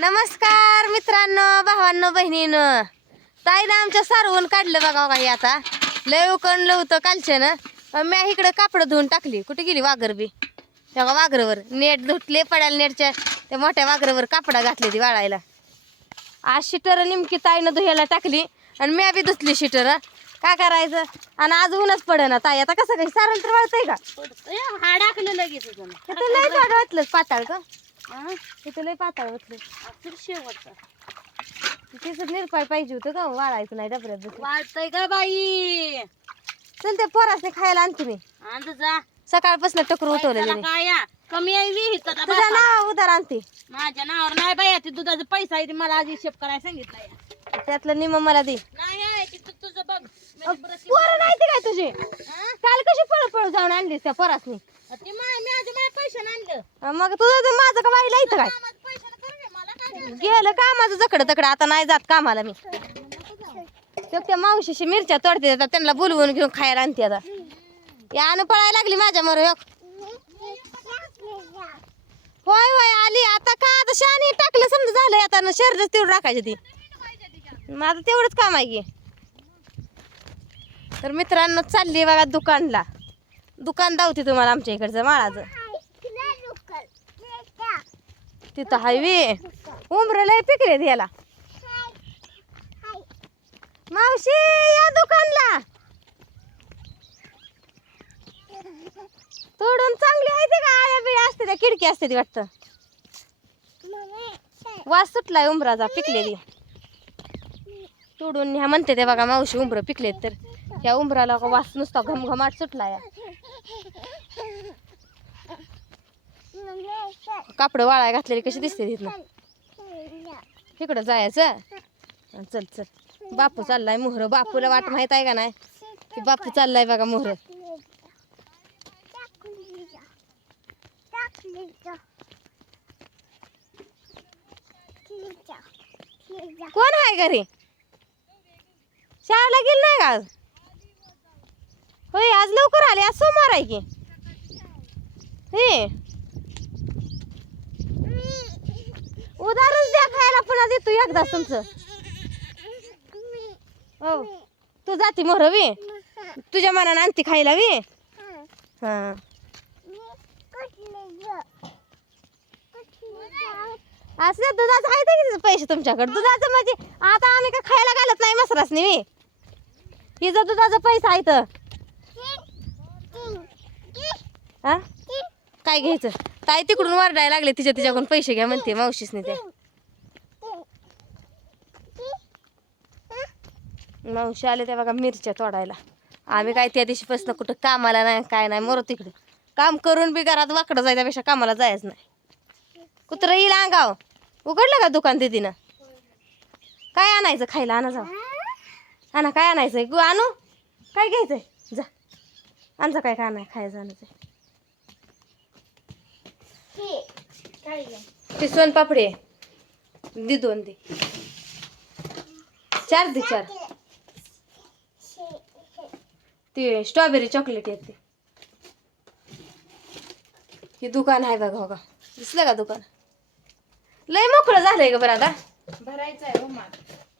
नमस्कार मित्रांनो भावांनो बहिणीनं. ताईनं आमच्या सारवून काढलं बघा बघा हे आता. लय उकणलं होतं कालच्यानं. मी इकडे कापडं धुवून टाकली. कुठे गेली वाघर बी? तेव्हा वाघरवर. नेट धुतले पडायला नेटच्या त्या मोठ्या वाघरवर कापडा घातली ती वाळायला. आज शिटर नेमकी ताईनं धुयाला टाकली आणि मी बी धुतली शिटर. काय करायचं? आणि आज ऊनच पडेना ताई. आता कसं काही सारण तर वाळतंय का? लगेच. पाड पाताळ का तिथं लय पाताळ वाटलं शेवटचा. तिचं निरपाय पाहिजे होतं का वाळायचं नाही डबऱ्यात बसून. वाटतंय का बाई? चल ते पोरासने खायला आणते मी जा. सकाळपासून टकर उठवलं पैशाला त्याने काय? कमी आहे विहित तुझ्या. नाव उधार आणते. माझ्या नावावर नाही बाई ते दुधाचा पैसा आहे ते मला आधी हिशेब करायला सांगितलं या. त्यातलं निम मला दे. नाही आहे ते तू तुझं बघ. मी पोरं नाही ते काय तुझे? हा? काल कशी पळ पळ जाऊन आणलीस त्या पोरासनी ते मा- मी आधी माझ्या पैशाने आणलं मग तुझं ते माझं का वाईला इथं काय? गेलं कामाचं जकडं तकडं? आता नाही जात कामाला मी. ते त्या मावशीशी मिरच्या तोडते आता त्यांना बोलवून घेऊन खायला आणते आता. या अनु पळायला लागली माझ्या मर होय. होय आली. आता का आता शानी टाकलं समजा झालंय आता ना शरीरच तेवढं राखायची ती. आता तेवढंच काम आहे की. तर मित्रांनो चालली बघा दुकानला. दुकान दावते तुम्हाला आमच्या इकडचं माळाचं. तिथं हायवे उमरला पिकले याला मावशी या दुकानला. तोडून चांगली आहे ते का? आळ्या बिळ्या असते त्या खिडकी असते ती वाटतं. वास सुटलाय उमराचा पिकलेली. तोडून ह्या म्हणते ते बघा मावशी उमरं पिकलेत तर. ह्या उमराला वास नुसता घमघमाट सुटलाय. कापड वाळाय घातलेली कशी दिसते तिथनं? इकडं जायचं. चल चल. बापू चाललाय मोहर. बापूला वाट माहीत आहे का नाही? की बापू चाललाय बघा मोहर. कोण आहे घरी? शाळेला गेली नाही का आज? होय आज लवकर आले. आज सोमवार आहे की. हे उदाहरण द्या खायला पुन्हा देतो एकदा तुमचं. हो. तू जाती मोरवी तुझ्या मनानं आणती खायला वी? हा. असं दुधाचं आहे की तिथं पैसे तुमच्याकडे. दुधाचं म्हणजे आता आम्ही का खायला घालत नाही मसरासनी मी हिचं दुधाचं पैसा आहे तर. काय घ्यायचं? ताई तिकडून वरडायला लागले तिच्या तिच्याकडून पैसे घ्या म्हणते मावशीसने ते मावशी आले त्या बघा मिरच्या तोडायला. आम्ही काय त्या दिवशीपासून कुठं कामाला नाही काय नाही मरो तिकडे. काम करून बी घरात वाकडं जाय त्यापेक्षा कामाला जायच नाही. कुत्र येईल अंगाव उघडलं का दुकान दिदीनं? काय आणायचं खायला? आणा जाऊ. आणा काय आणायचंय? आणू? काय घ्यायचंय? जा. आणचं काय काय आणाय खायचं आणायचंय. ते सोनपापडी आहे. दे दोन दे. चार दे चार. ते स्ट्रॉबेरी चॉकलेट येते. हे दुकान आहे बघा बघा. दिसलं का दुकान? लय मोकळं झालंय ग बरं आता. भरायचं आहे हो.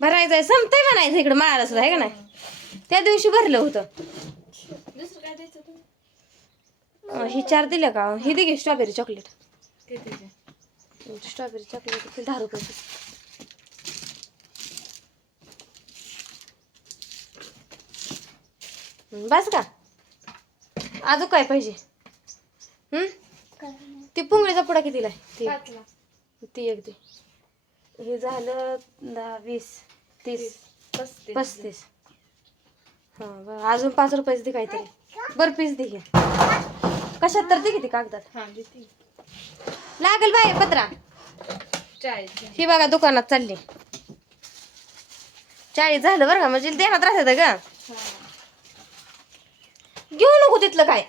भरायचं आहे. संपतंय म्हणायचं इकडं माळाला सुद्धा आहे का नाही? त्या दिवशी भरलं होतं. दुसरं काय द्यायचं ही चार दिलं का? ही दे घे स्ट्रॉबेरी चॉकलेट स्ट्रॉबेरी चॉकलेट दहा रुपयाची हं, बस का? अजून काय पाहिजे? हं? ती पुंगळीचा पुडा कितीला आहे? ती. ती एक दे. हे झालं दहा वीस तीस. पस्तीस. पस्तीस. हां बरं. अजून पाच रुपयाचं दे काहीतरी. बरं पीस दे घे कशात तर दे किती कागदात. हा लागेल बाय पत्रा. चाळीस ही बघा दुकानात चालली. चाळीस झालं बरं का म्हणजे देण्यात राहतात का घेऊ नको तिथलं काय.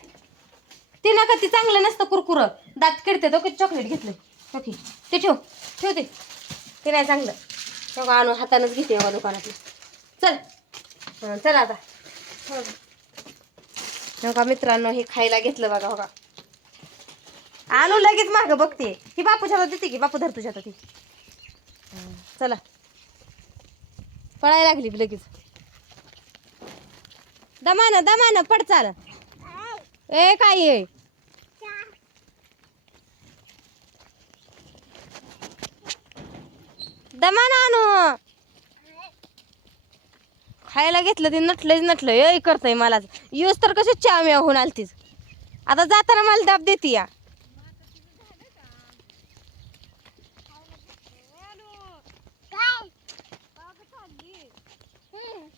ते नका ते चांगलं नसतं कुरकुर. दात किडते तो चॉकलेट घेतलं ओके ते ठेव. ठेव ते. ते नाही चांगलं. तेव्हा आणून हातानंच घेते बघा दुकानातलं. चल. हं, चल आता. नका मित्रांनो हे खायला घेतलं बघा बघा. आणू लगेच मागं बघते. ही बापूच्या हातात देते की? बापू धर तुझ्या हातात ही चला. पळायला लागली लगेच. दमानं दमानं पड चाल. ए काय आहे दमानं आणू. खायला घेतलं ते नटलंच नटलं. ए करतंय मला. यूज तर कशी चाम्या होऊन आलतीच. आता जाताना मला दाब देते या.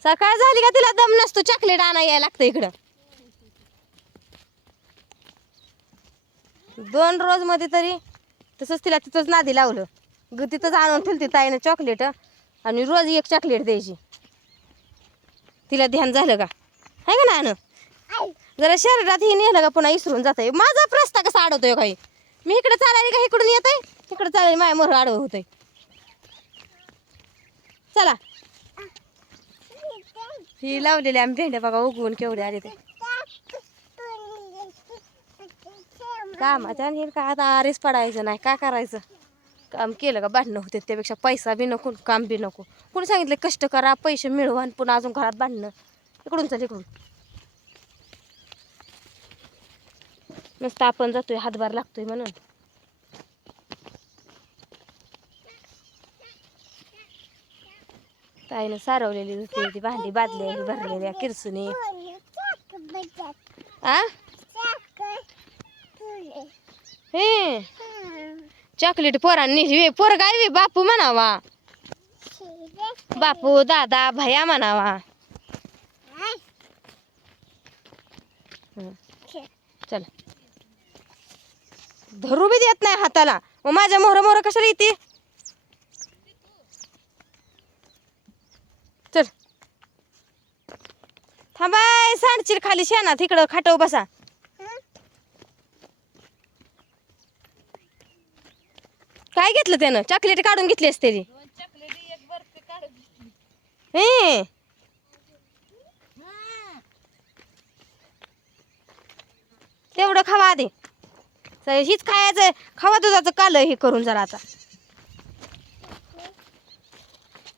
सकाळ झाली का तिला दम नसतो? चॉकलेट आणा यायला लागतं इकडं. दोन रोजमध्ये तरी तसंच तिला तिथंच नादी लावलं. ग तिथंच आणून ठेवते ताईनं चॉकलेट आणि रोज एक चॉकलेट द्यायची. तिला ध्यान झालं का? आहे का ना जरा शरीरात हे नेलं का पुन्हा इसरून जात माझा प्रस्ता कसा अडवतोय काही मी इकडे चालायला का इकडून येत आहे इकडे चालायला माझ्या मोर आडवं होतंय. चला. ही लावलेली आम्ही भेंड्या बघा उगवून केवढे आले ते कामाच्या आणि का आता आरेच पडायचं नाही का करायचं? काम केलं का? भांडणं होते त्यापेक्षा पैसा बी नको काम बी नको. कोणी सांगितलं कष्ट करा पैसे मिळवा आणि पुन्हा अजून घरात भांडणं. इकडून चल इकडून. नुसतं आपण जातोय हातभार लागतोय म्हणून. ताईनं सारवलेली होती ती भांडी बादली भरलेल्या किरसुनी. आ? हे. चॉकलेट पोरांनी वे पोर काय बापू म्हणावा. बापू दादा भया म्हणावा. चल. धरू बी देत नाही हाताला. मग माझ्या मोहर मोहर कशाला येते? चल. थांबाय सांडशील खाली शेणात. इकडं खाटव बसा. काय घेतलं त्यानं? चॉकलेट काढून घेतली असते ती. हे. तेवढं खावा आधी. हीच खायचं खावा दुधाचं काल हे करून जरा आता.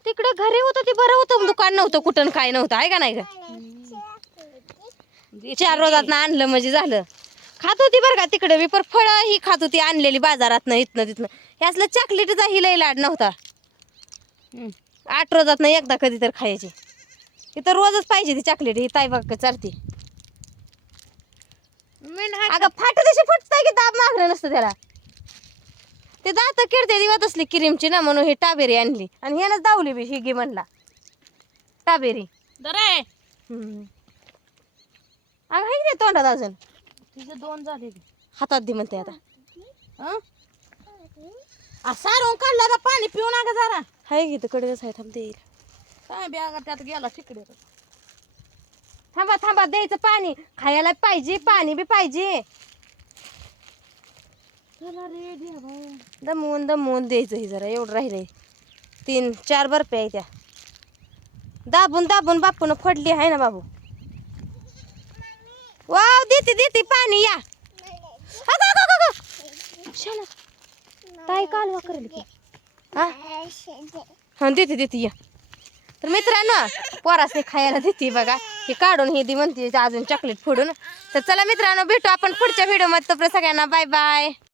तिकडे घरी होतं ते बरं होतं दुकान नव्हतं कुठं काय नव्हतं आहे का नाही का चार रोजात आणलं म्हणजे झालं. खात होती बरं का तिकडे मी पर फळं ही खात होती आणलेली बाजारात इथनं तिथनं. हे असलं चॉकलेटचा ही लई लाड नव्हता. आठ रोजात नाही एकदा कधी तर खायची. इथं रोजच पाहिजे ती चॉकलेट ही ताई बघ चालती. अगं फाट तशी फुटताय की दाब मागणं नसतं त्याला. ते दात किडते दिवत असली क्रीमची ना म्हणून ही टाबेरी आणली. आणि ह्यानंच दावली बी ही गे म्हणला. टाबेरी. अगं रे तोंडात अजून? तिचे दोन झाले हातात दे म्हणते आता. सारून काढला का पाणी पिऊ नका जरा. हाय की कडेच आहे थांब देईल. काय बॅगा त्यात गेला तिकडे. थांबा थांबा द्यायचं पाणी. खायला पाहिजे पाणी बी पाहिजे. चला रे. दमवून दमवून द्यायचं हे जरा एवढं राहिलंय. तीन चार बर्फ्या आहे त्या. दाबून दाबून बापून फोडली आहे ना बाबू. वाव देते देते पाणी या अगं, अगं, अगं, अगं. शाला. ताई कालवा करेल की. हा? हा देते देते या. तर मित्रांनो पोरासने खायला देते बघा. हे काढून हे दी म्हणते अजून चॉकलेट फोडून. तर चला मित्रांनो भेटू आपण पुढच्या व्हिडिओमध्ये. सगळ्यांना बाय बाय